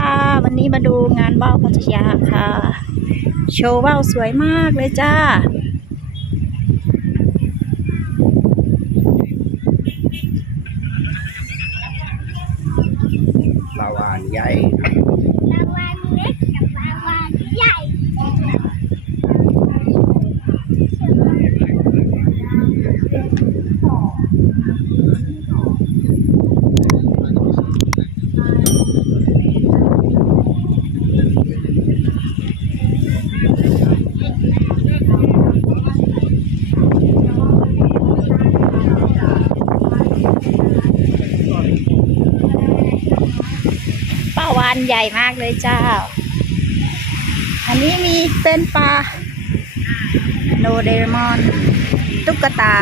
ค่ะ วันนี้มาดูงานว่าวพัทยาค่ะ โชว์ว่าวสวยมากเลยจ้า ลาวานใหญ่ ปลาวานเล็กกับปลาวานใหญ่ ปลาวา นใหญ่มากเลยเจ้า อันนี้มีเป็นปลาโนเดรมอน ตุ๊กตา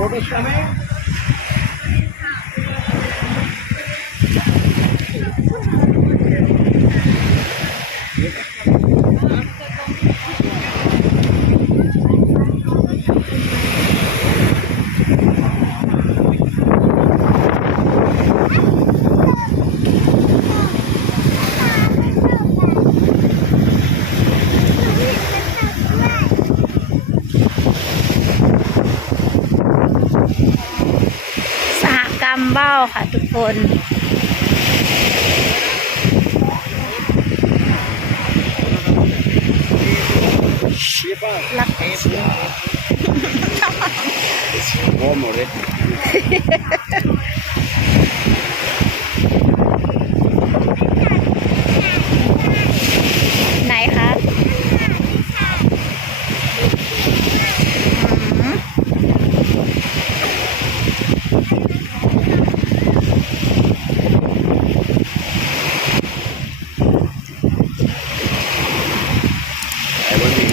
The ว่าวค่ะทุกคน รักเชียร์ Warm already. ไหนคะอืม I want to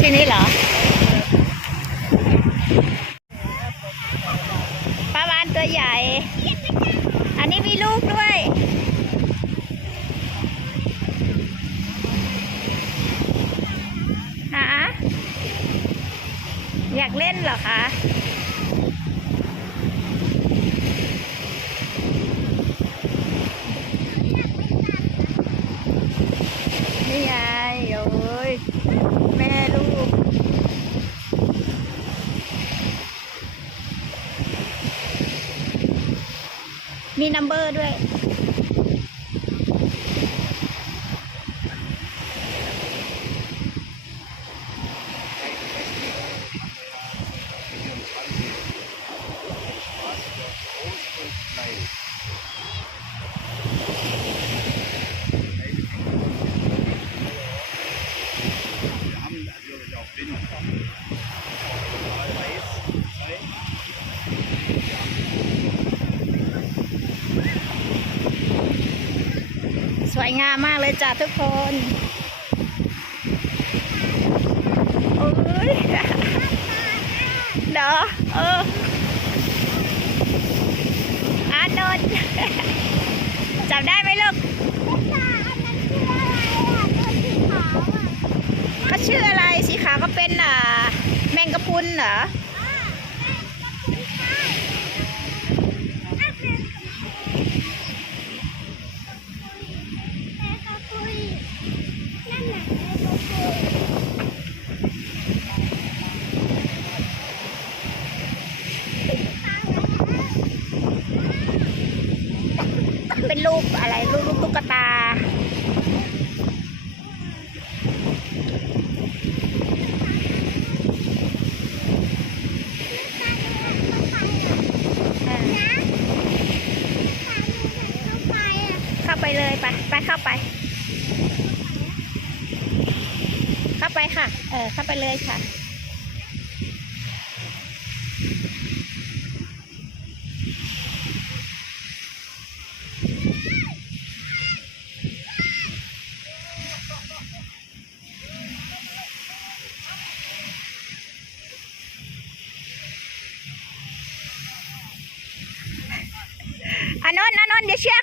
ที่นี่เหรอปลาวานตัวใหญ่ อันนี้มีลูกด้วย หา อยากเล่นเหรอคะ นี่ไงโอ้ย แม่ลูก มีนัมเบอร์ด้วย วยงามมากเลยจ้ะทุกคนโอ้ยเด้อเอออานนท์จับได้ไหมลูกเขาชื่ออะไรสีขาวก็เป็นอ่าแมงกะพรุนเหรอ เลยค่ะ อันนนอันนนเดี๋ยวเชื่อ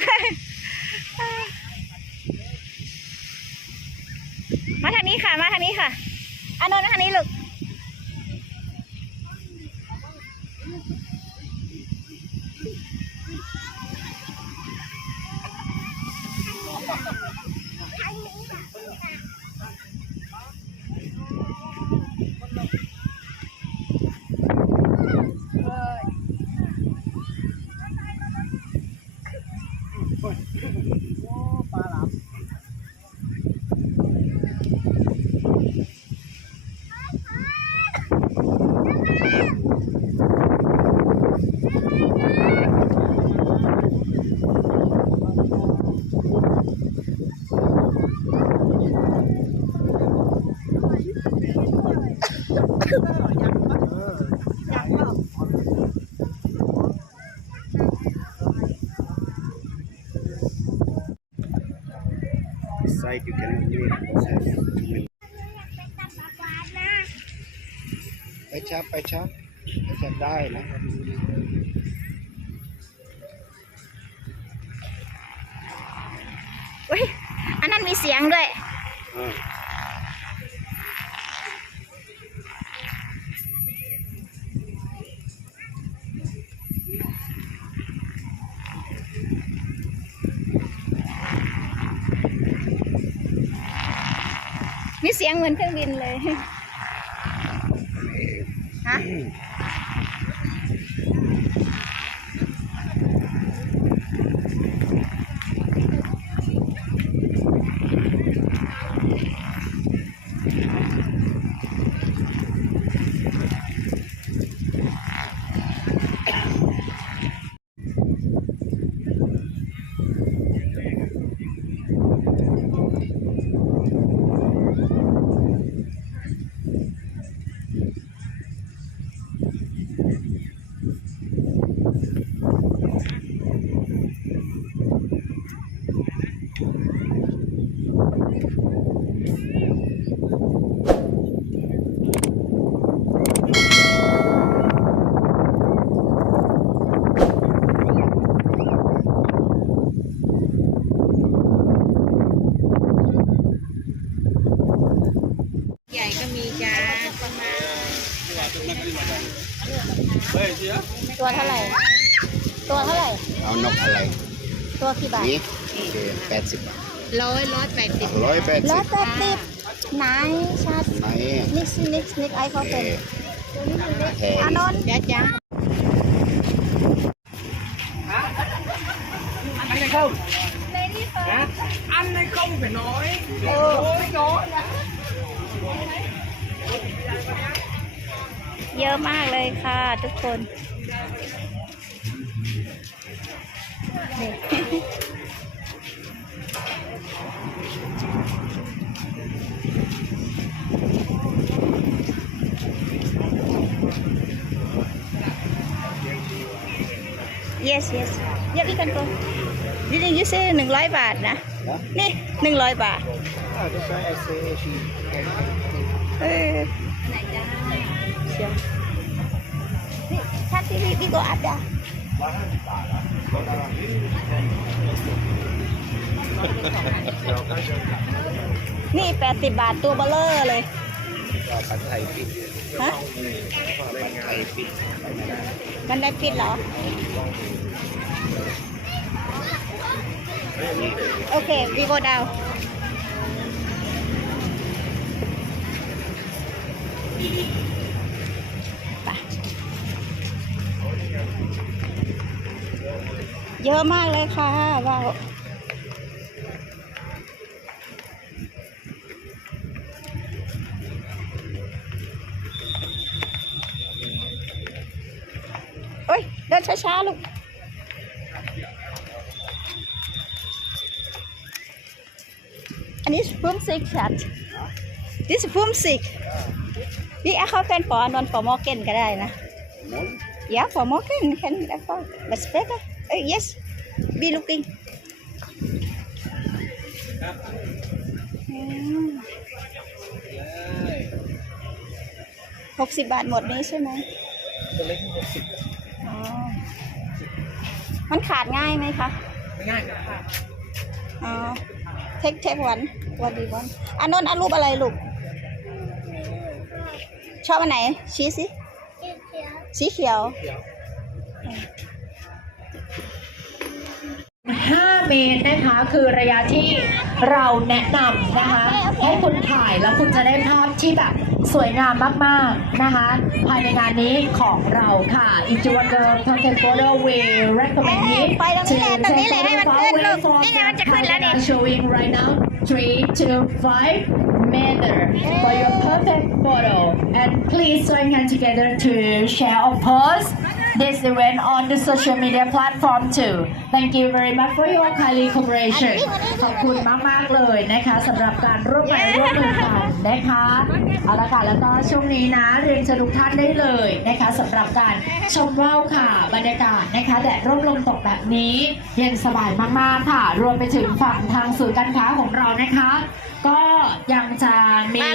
ไปชับไปชับไปชับได้นะอุ้ยอันนั้นมีเสียงด้วยอ่ามีเสียงเหมือนเครื่องบินเลย ฮะ ใหญ่ก็มีจ้าประมาณ ตัวเท่าไหร่ ตัวเท่าไหร่ เอานกอะไร ตัวกี่บาทนี่โอเคแปดสิบบาทร้อยร้อยแปดสิบร้อยแปดร้สิอยบแปดสิบไหนชัดไหนนิกซ์นิกซ์นิกไอคอโอเคเป็นตัวนี้หนึ่งเล็กโอเคอานนท์จ้าจ้า เยอะมากเลยค่ะทุกคนนี่ yes yes yeah we can go นี่นี่ยูซื้อหนึ่งร้อยบาทนะนะ นี่หนึ่งร้อยบาทอ่าจะใช้ S A H E เออไหนจ้าเชียวนี่ชาติวิวิโกอัดดานี่แปดสิบบาทตัวเบลเลอร์เลยกันไทยปิดฮะปันไทยปิดไปไม่ได้มันได้ปิดเหรอ โอเค we go down ไเยอะมากเลยค่ะว้าวเอ้ย เดินช้าๆลูกอันนี้ฟุ้มซิกชัด this ฟุ้มซิกนี่เขาเป็นปอนอนปอมอเกนก็ได้นะมน Yeah, for Morgan can afford. But better. Uh, yes, be looking. หกสิบบาทหมดนี้ใช่ไหมตัวเล็กหกสิบอ๋อ มันขาดง่ายไหมคะ ไม่ง่ายครับอ๋อเทคเทควันวันดีวันอันนนท์เอารูปอะไรลูก ชอบอันไหน ชี้สิ สีเขียว5เมตรนะคะ คือระยะที่เราแนะนำนะคะ ให้คุณถ่ายแล้วคุณจะได้ภาพที่แบบสวยงามมาก ๆ นะคะ ภายในงานนี้ของเราค่ะ If you want to take a photo we recommend you ไปตรงนี้แหละตรงนี้แหละให้มันขึ้นลูกนี่ไงมันจะขึ้นแล้วนี่ showing right now three two five meter for your perfect photo and please join hands together to share or post this event on the social media platform too thank you very much for your kindly cooperation ขอบคุณมากๆเลยนะคะสำหรับการร่วมมือร่วมมือกันนะคะเอาละค่ะแล้วก็ช่วงนี้นะเรียนเชิญทุกท่านได้เลยนะคะสำหรับการชมว่าวค่ะบรรยากาศนะคะแดดร่มลมตกแบบนี้เย็นสบายมากๆค่ะ รวมไปถึงฝั่งทางศูนย์การค้าของเรานะคะ ก็ยังจะมี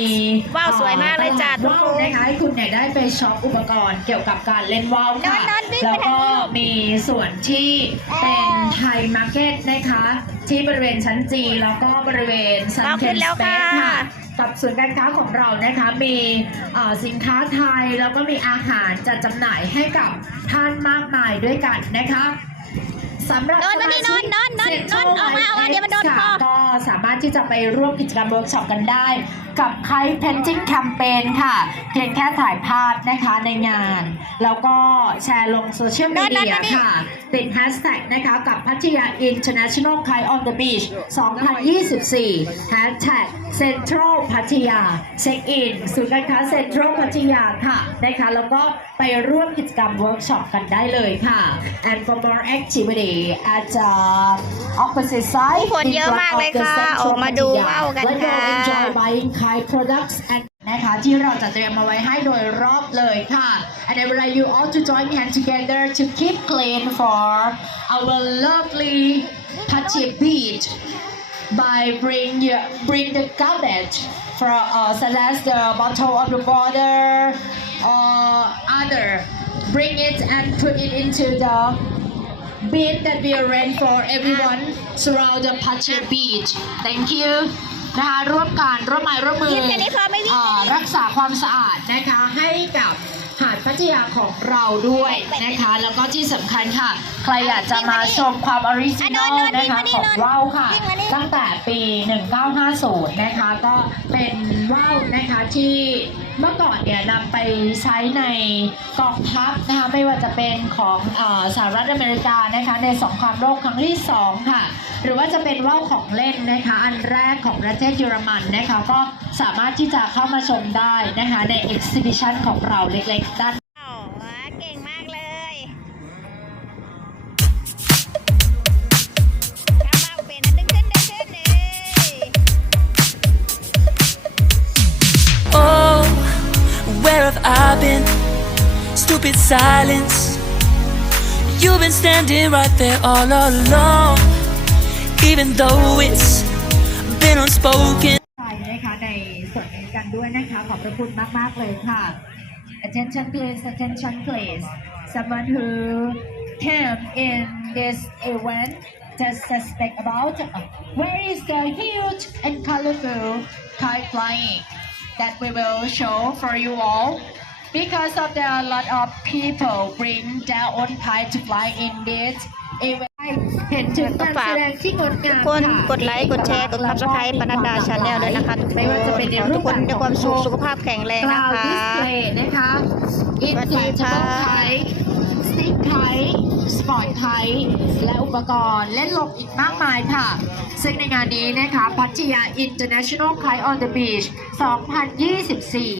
ว้าวสวยมากเลยจ้ะทุกคนว่าวนะคะให้คุณเนี่ยได้ไปช็อปอุปกรณ์เกี่ยวกับการเล่นว่าวค่ะนอนๆวิ่งไปแล้วทางก็นู้นมีส่วนที่เป็นไทยมาร์เก็ตนะคะ ที่บริเวณชั้นจีแล้วก็บริเวณซันเอาเทขึ้นนแล้วสเปค่ะซค่ะกับศูนย์การค้าของเรานะคะมีเอ่อสินค้าไทยแล้วก็มีอาหารจัดจำหน่ายให้กับท่านมากมายด้วยกันนะคะ สำหรับนอนมานี่สมาชิกนอนนอนนอน Central นอนออกมาออกมาเดี๋ยวมันโดนค่ะคอ ก็สามารถที่จะไปร่วมกิจกรรมเวิร์กช็อปกันได้ กับไคเพนจิ้งแคมเปญค่ะ เพียงแค่ถ่ายภาพนะคะในงาน แล้วก็แชร์ลงโซเชียลมีเดียค่ะ ติดแฮชแท็กนะคะกับพัทยา International Kite on the Beach 2024 Hashtag Central พัทยาเช็คอินศูนย์การค้าเซ็นทรัลพัทยาค่ะนะคะแล้วก็ไปร่วมกิจกรรมเวิร์กช็อปกันได้เลยค่ะ and for more activity at the opposite side ผู้คนเยอะมากเลยค่ะ in front of the ออกมาดู Central ว่าวกัน Let ค่go enjoy buying kite products and นะคะที่เราจะเตรียมมาไว้ให้โดยรอบเลยค่ะ and I would like you all to join hands together to keep clean for our lovely Pachi beach by bring your, bring the garbage for uh, such as the bottle of the water or other bring it and put it into the bin that we arrange for everyone surround the Pachi beach thank you นะคะร่วมกันร่วมไม้ร่วมมือยืนแค่นี้พอไหมพี่เอ่อรักษาความสะอาดนะคะให้กับ หาดพัทยาของเราด้วยนะคะ แล้วก็ที่สำคัญค่ะ ใครอยากจะมาชมความออริจินอลอะนอนๆนะคะวิ่งมานี่ของนอนว่าวค่ะวิ่งมานี่ตั้งแต่ปี 1950 นะคะ ก็เป็นว่าวนะคะที่เมื่อก่อนเนี่ยนำไปใช้ในกองทัพนะคะไม่ว่าจะเป็นของเออสหรัฐอเมริกานะคะในสงครามโลกครั้งที่ 2 ค่ะ หรือว่าจะเป็นว่าวของเล่นนะคะ อันแรกของประเทศเยอรมันนะคะก็ สามารถที่จะเข้ามาชมได้นะคะใน exhibition ของเราเล็กๆ ด้านว้าวเก่งมากเลยทำเอาเป็นอันดึงขึ้นดึงขึ้นเลย Oh, where have I been? Stupid silence. You've been standing right there all along. Even though it's been unspoken. ใช่นะคะในส่วนนี้กัน ด้วยนะคะ ขอบพระคุณมาก ๆ เลยค่ะ attention please attention please someone who came in this event just suspect about uh, where is the huge and colorful kite flying that we will show for you all because of there are a lot of people bring their own kite to fly in this event เห็นถึงการแสดงที่งดงามทุกคนค่ะกดไลค์กดแชร์กด subscribe ปนัดดาชาแนลด้วยนะคะทุกคนไม่ว่าจะเป็นในขอรูทุปกคนมีความสุขสุขภาพแข็งแรงกนะล่าวคะดิสเพลย์นะคะสวัสดีค่ะ inflatable kite stick kite sport kite และอุปกรณ์เล่นลมอีกมากมายค่ะ ซึ่งในงานนี้นะคะพัทยา International Kite on the Beach 2024